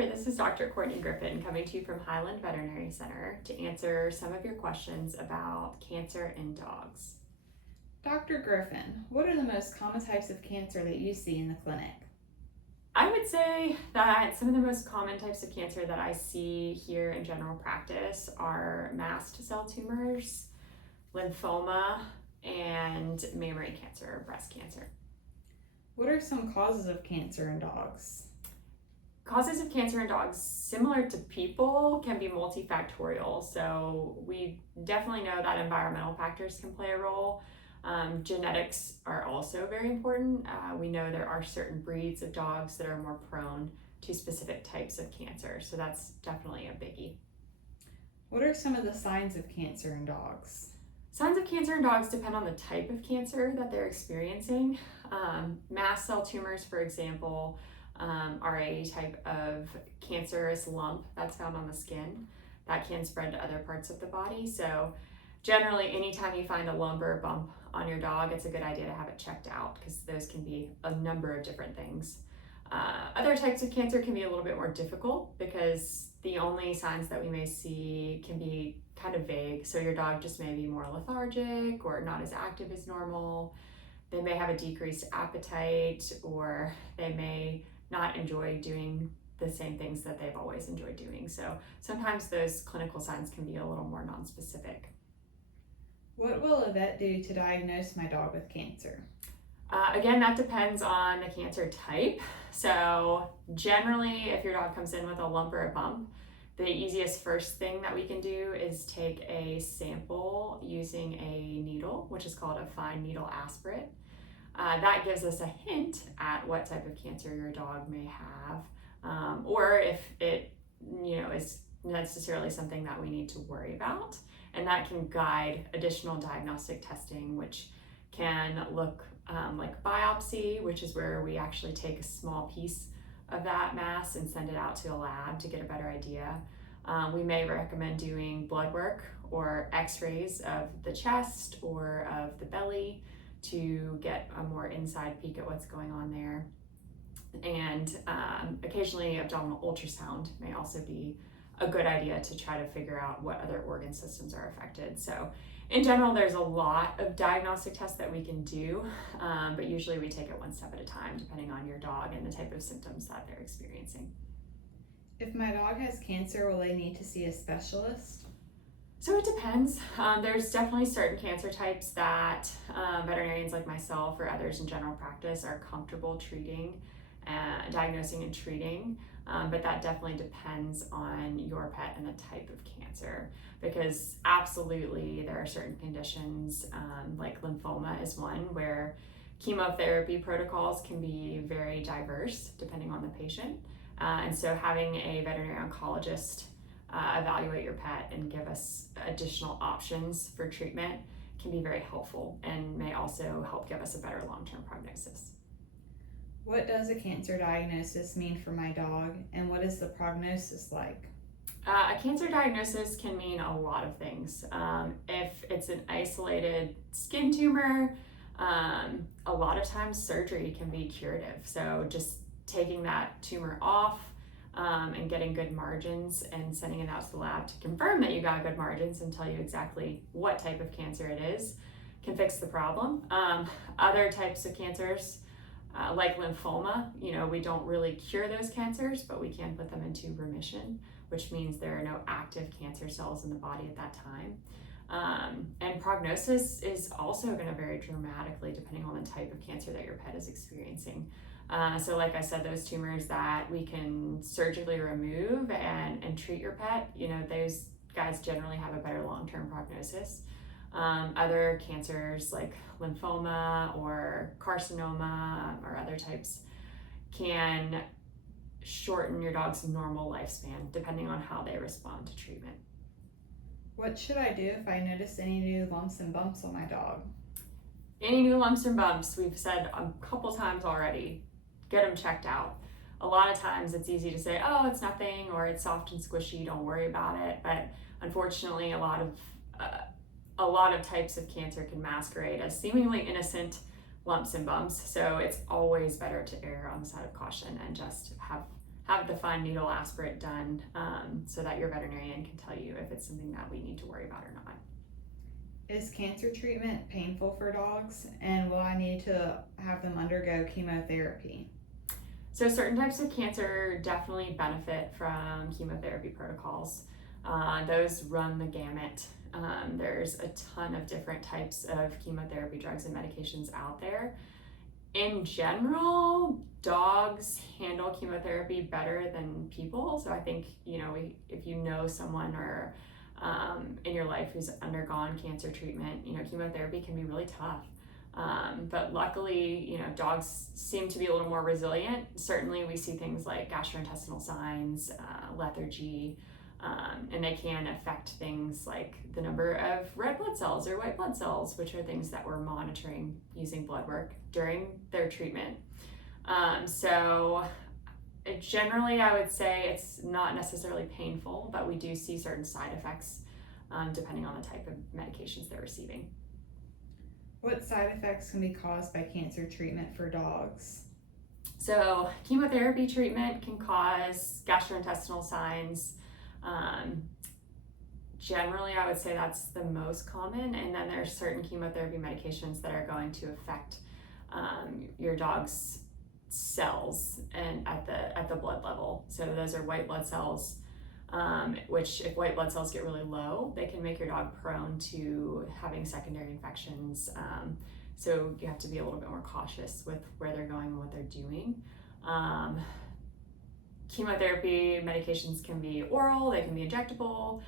there, this is Dr. Courtney Griffin coming to you from Highland Veterinary Center to answer some of your questions about cancer in dogs. Dr. Griffin, what are the most common types of cancer that you see in the clinic? I would say that some of the most common types of cancer that I see here in general practice are mast cell tumors, lymphoma, and mammary cancer, breast cancer. What are some causes of cancer in dogs? Causes of cancer in dogs, similar to people, can be multifactorial. So we definitely know that environmental factors can play a role. Genetics are also very important. We know there are certain breeds of dogs that are more prone to specific types of cancer. So that's definitely a biggie. What are some of the signs of cancer in dogs? Signs of cancer in dogs depend on the type of cancer that they're experiencing. Mast cell tumors, for example, are a type of cancerous lump that's found on the skin that can spread to other parts of the body. So generally, anytime you find a lump or a bump on your dog, it's a good idea to have it checked out because those can be a number of different things. Other types of cancer can be a little bit more difficult because the only signs that we may see can be kind of vague. So your dog just may be more lethargic or not as active as normal. They may have a decreased appetite, or they may not enjoy doing the same things that they've always enjoyed doing. So sometimes those clinical signs can be a little more nonspecific. What will a vet do to diagnose my dog with cancer? Again, that depends on the cancer type. So generally, if your dog comes in with a lump or a bump, the easiest first thing that we can do is take a sample using a needle, which is called a fine needle aspirate. That gives us a hint at what type of cancer your dog may have, or if it, is necessarily something that we need to worry about. And that can guide additional diagnostic testing, which can look like biopsy, which is where we actually take a small piece of that mass and send it out to a lab to get a better idea. We may recommend doing blood work or x-rays of the chest or of the belly to get a more inside peek at what's going on there. And occasionally abdominal ultrasound may also be a good idea to try to figure out what other organ systems are affected. So in general, there's a lot of diagnostic tests that we can do, but usually we take it one step at a time depending on your dog and the type of symptoms that they're experiencing. If my dog has cancer, will they need to see a specialist? So it depends. There's definitely certain cancer types that veterinarians like myself or others in general practice are comfortable treating, diagnosing and treating, but that definitely depends on your pet and the type of cancer, because absolutely there are certain conditions, like lymphoma is one, where chemotherapy protocols can be very diverse depending on the patient. And so having a veterinary oncologist evaluate your pet and give us additional options for treatment can be very helpful and may also help give us a better long-term prognosis. What does a cancer diagnosis mean for my dog, and what is the prognosis like? A cancer diagnosis can mean a lot of things. If it's an isolated skin tumor, a lot of times surgery can be curative. So just taking that tumor off and getting good margins and sending it out to the lab to confirm that you got good margins and tell you exactly what type of cancer it is can fix the problem. Other types of cancers, like lymphoma, we don't really cure those cancers, but we can put them into remission, which means there are no active cancer cells in the body at that time. And prognosis is also going to vary dramatically depending on the type of cancer that your pet is experiencing. So like I said, those tumors that we can surgically remove and treat your pet, those guys generally have a better long-term prognosis. Other cancers like lymphoma or carcinoma or other types can shorten your dog's normal lifespan depending on how they respond to treatment. What should I do if I notice any new lumps and bumps on my dog? Any new lumps and bumps, we've said a couple times already, get them checked out. A lot of times it's easy to say, oh, it's nothing, or it's soft and squishy, don't worry about it. But unfortunately, a lot of types of cancer can masquerade as seemingly innocent lumps and bumps. So it's always better to err on the side of caution and just have have the fun needle aspirate done so that your veterinarian can tell you if it's something that we need to worry about or not. Is cancer treatment painful for dogs, and will I need to have them undergo chemotherapy? So certain types of cancer definitely benefit from chemotherapy protocols. Those run the gamut. There's a ton of different types of chemotherapy drugs and medications out there. In general, dogs handle chemotherapy better than people. So I think, if you know someone or in your life who's undergone cancer treatment, chemotherapy can be really tough. But luckily, dogs seem to be a little more resilient. Certainly, we see things like gastrointestinal signs, lethargy, and they can affect things like the number of red blood cells or white blood cells, which are things that we're monitoring using blood work during their treatment. Generally, I would say it's not necessarily painful, but we do see certain side effects depending on the type of medications they're receiving. What side effects can be caused by cancer treatment for dogs? So chemotherapy treatment can cause gastrointestinal signs. Generally, I would say that's the most common, and then there's certain chemotherapy medications that are going to affect your dog's cells and at the blood level. So those are white blood cells, which if white blood cells get really low, they can make your dog prone to having secondary infections. So you have to be a little bit more cautious with where they're going and what they're doing. Chemotherapy medications can be oral, they can be injectable.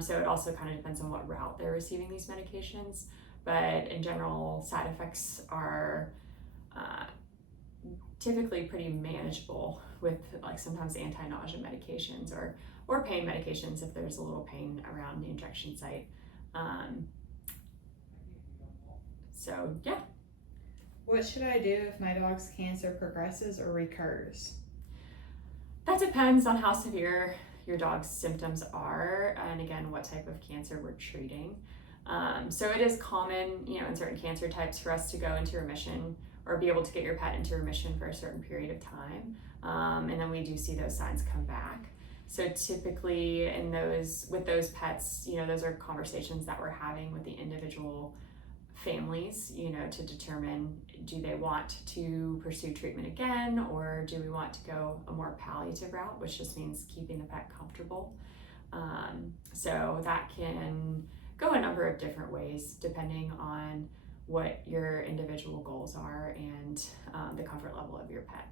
So it also kind of depends on what route they're receiving these medications. But in general, side effects are typically pretty manageable with like sometimes anti-nausea medications or pain medications if there's a little pain around the injection site. So yeah. What should I do if my dog's cancer progresses or recurs? That depends on how severe your dog's symptoms are, and again, what type of cancer we're treating. So it is common, in certain cancer types for us to go into remission or be able to get your pet into remission for a certain period of time. And then we do see those signs come back. So typically with those pets, those are conversations that we're having with the individual families, to determine, do they want to pursue treatment again, or do we want to go a more palliative route, which just means keeping the pet comfortable. So that can go a number of different ways depending on what your individual goals are and the comfort level of your pet.